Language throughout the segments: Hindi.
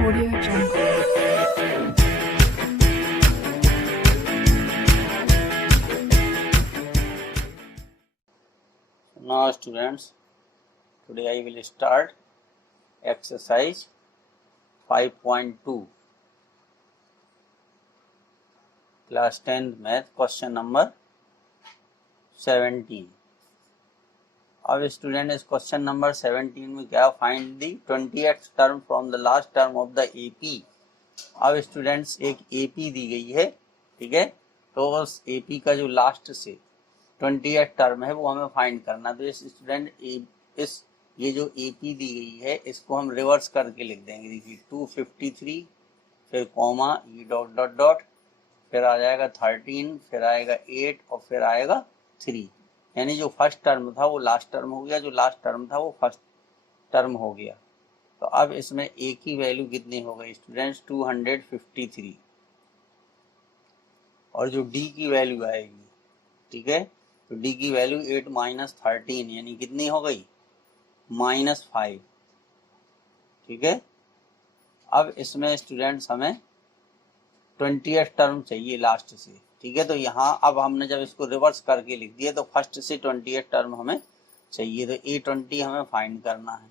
Audio Jungle. Now students, today I will start exercise 5.2 class 10th math question number 17. अब स्टूडेंट इस क्वेश्चन नंबर 17 में क्या find the 20th term from the last term of the AP. अब स्टूडेंट्स एक एपी दी गई है, ठीक है, तो उस एपी का जो लास्ट से 20th टर्म है वो हमें फाइंड करना। तो इस स्टूडेंट इस ये जो एपी दी गई है इसको हम रिवर्स करके लिख देंगे। देखिए 253 फिर कॉमा ये डॉट डॉट डॉट फिर आ जाएगा 13 फिर आएगा 8 और फिर आएगा 3, यानी जो फर्स्ट टर्म था वो लास्ट टर्म हो गया, जो लास्ट टर्म था वो फर्स्ट टर्म हो गया। तो अब इसमें ए की वैल्यू कितनी हो गई स्टूडेंट्स 253 और जो डी की वैल्यू आएगी, ठीक है, तो डी की वैल्यू 8 माइनस 13 यानी कितनी हो गई -5, ठीक है। अब इसमें स्टूडेंट्स हमें 20th टर्म चाहिए लास्ट से, ठीक है। तो यहाँ अब हमने जब इसको रिवर्स करके लिख दिया तो फर्स्ट से 20th टर्म हमें चाहिए, तो A20 हमें फाइंड करना है,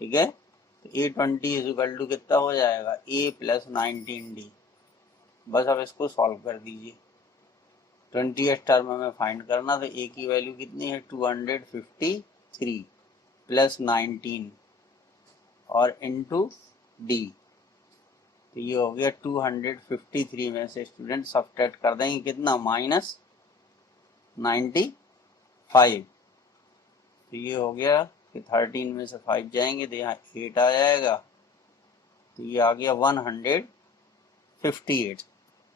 ठीक है। तो A20 इज इक्वल टू कितना हो जाएगा A प्लस 19D। बस अब इसको सॉल्व कर दीजिए। 20th टर्म हमें फाइंड करना, तो A की वैल्यू कितनी है 253 प्लस 19 और इनटू D, तो ये हो गया 253 में से स्टूडेंट सब्ट्रैक्ट कर देंगे कितना -95, तो ये हो गया कि 13 में से 5 जाएंगे तो यहाँ 8 आ जाएगा, तो ये आ गया 158।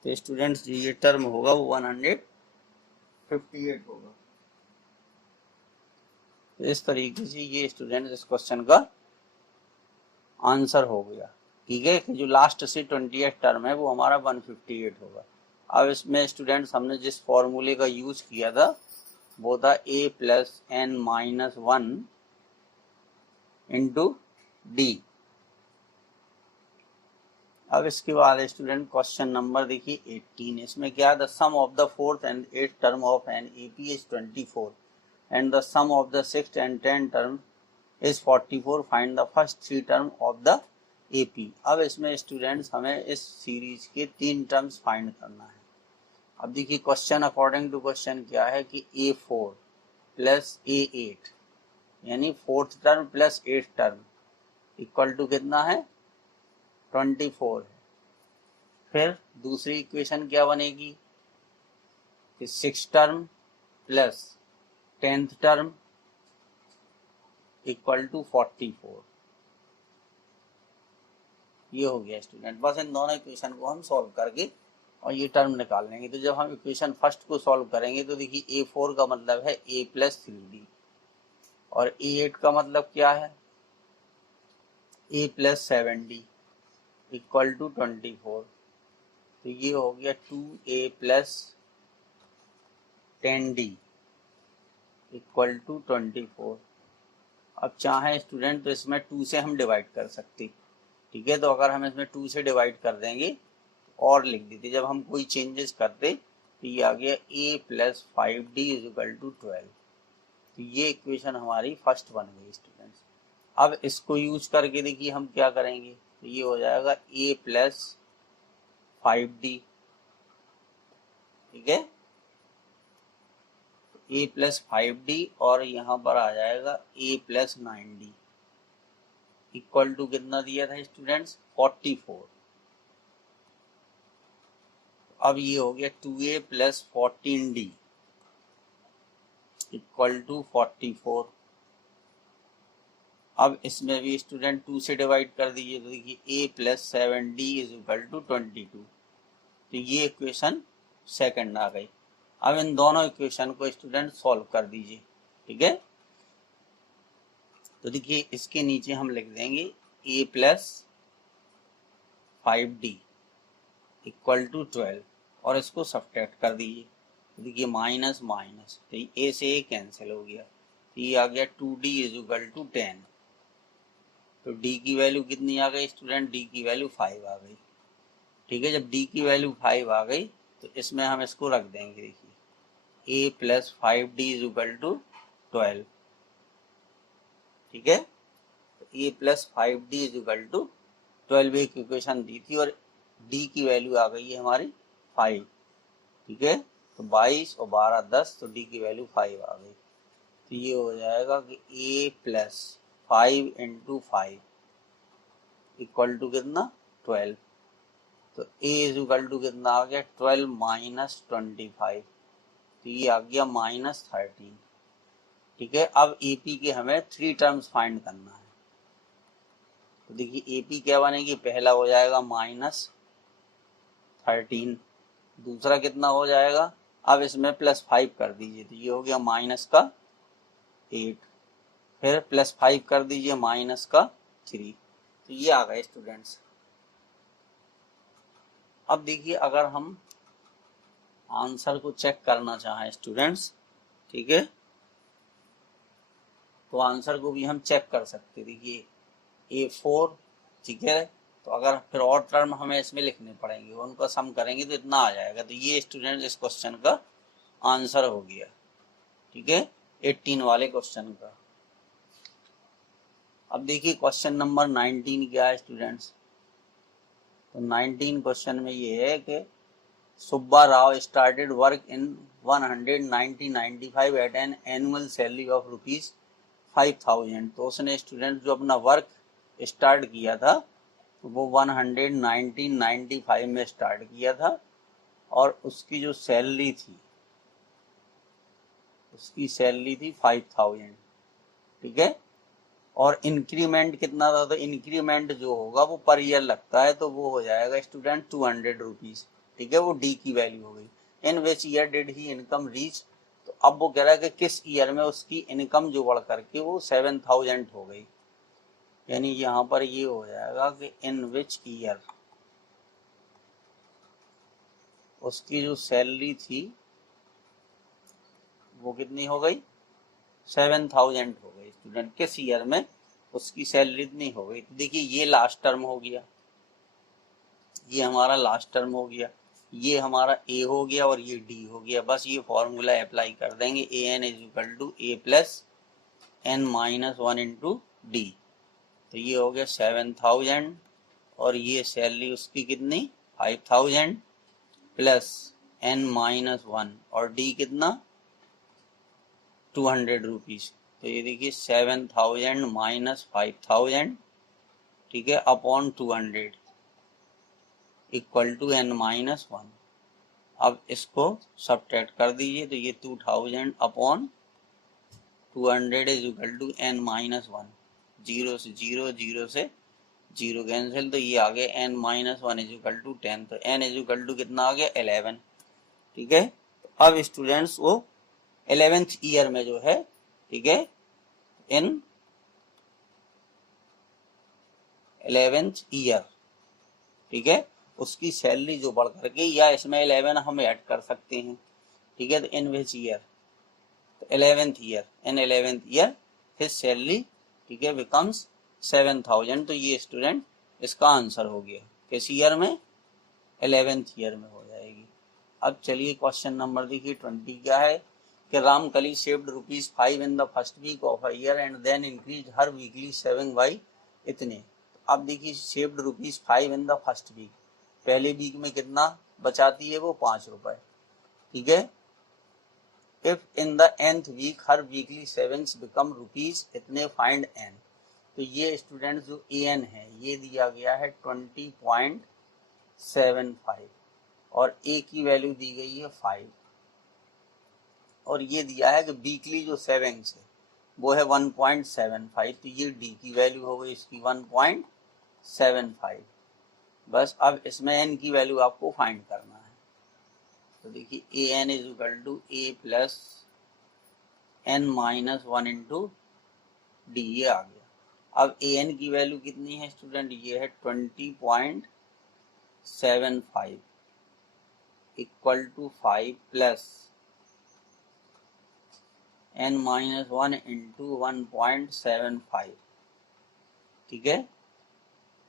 तो स्टूडेंट्स जो ये टर्म होगा वो 158 होगा। तो इस तरीके से ये स्टूडेंट्स इस क्वेश्चन का आंसर हो गया, ठीक है, कि जो लास्ट से 20th टर्म है वो हमारा 158 होगा। अब इसमें स्टूडेंट्स हमने जिस फॉर्मूले का यूज किया था वो था a plus n minus 1 into D. अब इसके बाद स्टूडेंट क्वेश्चन नंबर देखिए 18, इसमें क्या the sum of the 4th and 8th term of an AP is 24 and the sum of the 6th and 10th term is 44, find the first 3 term of the AP. अब इसमें स्टूडेंट्स हमें इस सीरीज के 3 टर्म्स फाइंड करना है। अब देखिए क्वेश्चन अकॉर्डिंग टू क्वेश्चन क्या है कि A4 प्लस A8 यानी 4th term plus 8th term equal to कितना है 24 है। फिर दूसरी इक्वेशन क्या बनेगी कि 6th term plus 10th term equal to 44। ये हो गया स्टूडेंट। बस इन दोनों इक्वेशन को हम सॉल्व करके और ये टर्म निकाल लेंगे। तो जब हम इक्वेशन फर्स्ट को सॉल्व करेंगे तो देखिए A4 का मतलब है A प्लस 3D और A8 का मतलब क्या है A plus 7D equal to 24। तो ये हो गया 2A plus 10D equal to 24। अब चाहे स्टूडेंट तो इसमें 2 से हम डिवाइड कर सकते, ठीक है। तो अगर हम इसमें 2 से डिवाइड कर देंगे और लिख देते, जब हम कोई चेंजेस करते तो ये आ गया A plus 5D is equal to 12। तो ये इक्वेशन हमारी फर्स्ट बन गई स्टूडेंट्स। अब इसको यूज करके देखिए हम क्या करेंगे, तो ये हो जाएगा A प्लस 5D, ठीक है, A प्लस 5D और यहाँ पर आ जाएगा A plus 9D equal to कितना दिया था स्टूडेंट्स 44। अब ये हो गया 2A plus 14D equal to 44। अब इसमें भी स्टूडेंट 2 से डिवाइड कर दीजिए, तो देखिए A plus 7D is equal to 22। तो ये इक्वेशन सेकंड आ गई। अब इन दोनों इक्वेशन को स्टूडेंट सॉल्व कर दीजिए, ठीक है। तो देखिए इसके नीचे हम लिख देंगे A plus 5D equal to 12 और इसको सब्ट्रैक्ट कर दीजिए। तो देखिए माइनस माइनस, तो A से A कैंसिल हो गया, तो ये आ गया 2D इज इक्वल टू 10। तो डी की वैल्यू कितनी आ गई स्टूडेंट, डी की वैल्यू 5 आ गई। ठीक है, जब डी की वैल्यू 5 आ गई तो इसमें हम इसको रख देंगे। देखिए A plus 5d is equal to 12। ठीक है, तो A plus 5d is equal to 12 एक इक्वेशन दी थी और डी की वैल्यू आ गई है हमारी 5। ठीक है, तो 22 और 12 10, तो डी की वैल्यू 5 आ गई। तो ये हो जाएगा कि ए प्लस 5 इंटू 5 इक्वल टू कितना 12। तो ए इज इक्वल टू कितना आ गया 12 माइनस 25, तो ये आ गया -13। ठीक है, अब एपी के हमें 3 टर्म्स फाइंड करना है। तो देखिए एपी क्या बनेगी, पहला हो जाएगा -13, दूसरा कितना हो जाएगा, अब इसमें +5 कर दीजिए तो ये हो गया -8, फिर +5 कर दीजिए -3, तो ये आ गए स्टूडेंट्स। अब देखिए अगर हम आंसर को चेक करना चाहें स्टूडेंट्स, ठीक है, तो आंसर को भी हम चेक कर सकते। देखिए A4, ठीक है, तो अगर फिर और टर्म हमें इसमें लिखने पड़ेंगे, उनका सम करेंगे तो इतना आ जाएगा। तो ये स्टूडेंट इस क्वेश्चन का आंसर हो गया। ठीक है, 18 वाले क्वेश्चन का। अब देखिए क्वेश्चन नंबर 19 क्या है स्टूडेंट्स। तो 19 क्वेश्चन में ये है कि Subba Rao started work in 1995 at an annual salary of ₹5000। तो उसने स्टूडेंट जो अपना वर्क स्टार्ट किया था तो वो 1995 में स्टार्ट किया था और उसकी जो सैलरी थी उसकी सैलरी थी 5000। ठीक है, और इंक्रीमेंट कितना था, तो इंक्रीमेंट जो होगा वो पर ईयर लगता है, तो वो हो जाएगा स्टूडेंट 200 रुपीज। ठीक है, वो डी की वैल्यू हो गई। In which year did he income reach, तो अब वो कह रहा है कि किस ईयर में उसकी इनकम जो बढ़ करके वो 7000 हो गई। यानी यहाँ पर ये हो जाएगा कि इन विच ईयर उसकी जो सैलरी थी वो कितनी हो गई 7000 हो गई। स्टूडेंट किस ईयर में उसकी सैलरी इतनी हो गई। तो देखिए ये लास्ट टर्म हो गया, ये हमारा लास्ट टर्म हो गया, ये हमारा ए हो गया और ये डी हो गया। बस ये फॉर्मूला अप्लाई कर देंगे, A N is equal to A plus N minus 1 into D. तो ये हो गया 7000 और ये सैलरी उसकी कितनी 5000 प्लस एन माइनस 1 और डी कितना 200 रुपीज। तो ये देखिए 7000 माइनस 5000, ठीक है, upon 200 equal to n minus 1। अब इसको सब्ट्रैक्ट कर दीजिए तो ये 2000 upon 200 is equal to n minus 1। 0 से 0, 0 से 0 कैंसिल, तो ये आ गया n minus 1 is equal to 10। तो एन इज इक्वल टू कितना आ गया 11। ठीक है, तो अब स्टूडेंट्स वो 11th ईयर में जो है, ठीक है, इन 11th ईयर, ठीक है, उसकी सैलरी जो बढ़ करके, या इसमें 11 हम ऐड कर सकते हैं। ठीक है, तो इन विच ईयर, तो 11th ईयर, इन 11th ईयर हिज सैलरी, ठीक है, बिकम्स 7000। तो ये स्टूडेंट इसका आंसर हो गया किस ईयर में 11th ईयर में हो जाएगी। अब चलिए क्वेश्चन नंबर देखिए 20 क्या है कि Ramkali saved ₹5 in the first week of a year and then increase her weekly saving by इतने। अब देखिए saved ₹5 in the first week, पहले वीक में कितना बचाती है वो 5 रुपए। ठीक है, if in the nth week her weekly savings become rupees इतने, फाइंड एन। तो ये स्टूडेंट जो एन है ये दिया गया है 20.75 और ए की वैल्यू दी गई है 5 और ये दिया है कि वीकली जो सेविंग्स है वो है 1.75। तो ये डी की वैल्यू हो गई इसकी 1.75। बस अब इसमें एन की वैल्यू आपको फाइंड करना है। तो देखिए A N is equal to A plus N minus 1 into D, ये आ गया। अब ए एन की वैल्यू कितनी है स्टूडेंट, ये है 20.75 equal to 5 plus N minus 1 into 1.75। ठीक है,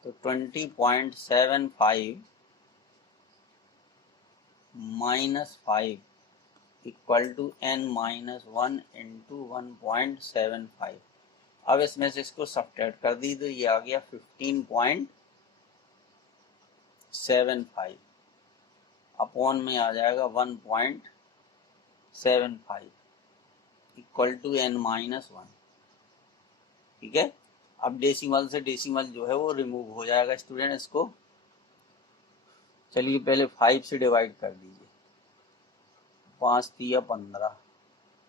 तो 20.75 minus 5 equal to n minus 1 into 1.75। अब इसमें से इसको सब्ट्रैक्ट कर दी तो ये आ गया 15.75 अपॉन में आ जाएगा 1.75 इक्वल टू n माइनस 1। ठीक है, अब डेसिमल से डेसिमल जो है वो रिमूव हो जाएगा स्टूडेंट। इसको चलिए पहले 5 से डिवाइड कर दीजिए, 5 3 15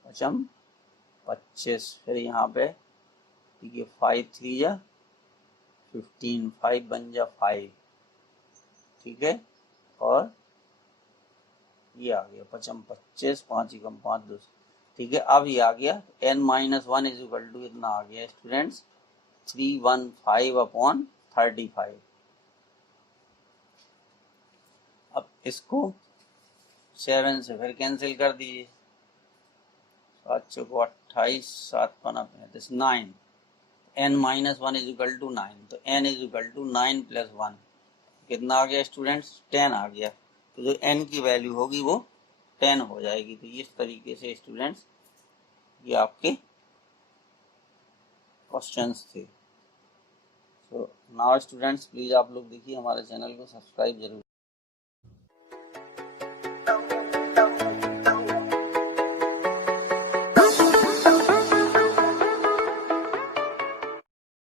पचम 25, फिर यहाँ पे ठीक है 5 3 या 15, 5 बन जा 5, ठीक है, और ये आ गया पचम 25, 5 एकम 5 2, ठीक है। अब ये आ गया n minus 1 is equal to इतना आ गया स्टूडेंट्स 315 अपॉन 35। अब इसको 7 से फिर कैंसिल कर दीजिए, 7 चौको 28, 7 पना 35, 9, n minus 1 is equal to 9, तो n is equal to 9 plus 1 कितना आ गया स्टूडेंट्स 10 आ गया। तो जो n की वैल्यू होगी वो 10 हो जाएगी। तो इस तरीके से स्टूडेंट्स ये आपके क्वेश्चंस थे। तो नाउ स्टूडेंट्स प्लीज आप लोग देखिए हमारे चैनल को सब्सक्राइब जरूर।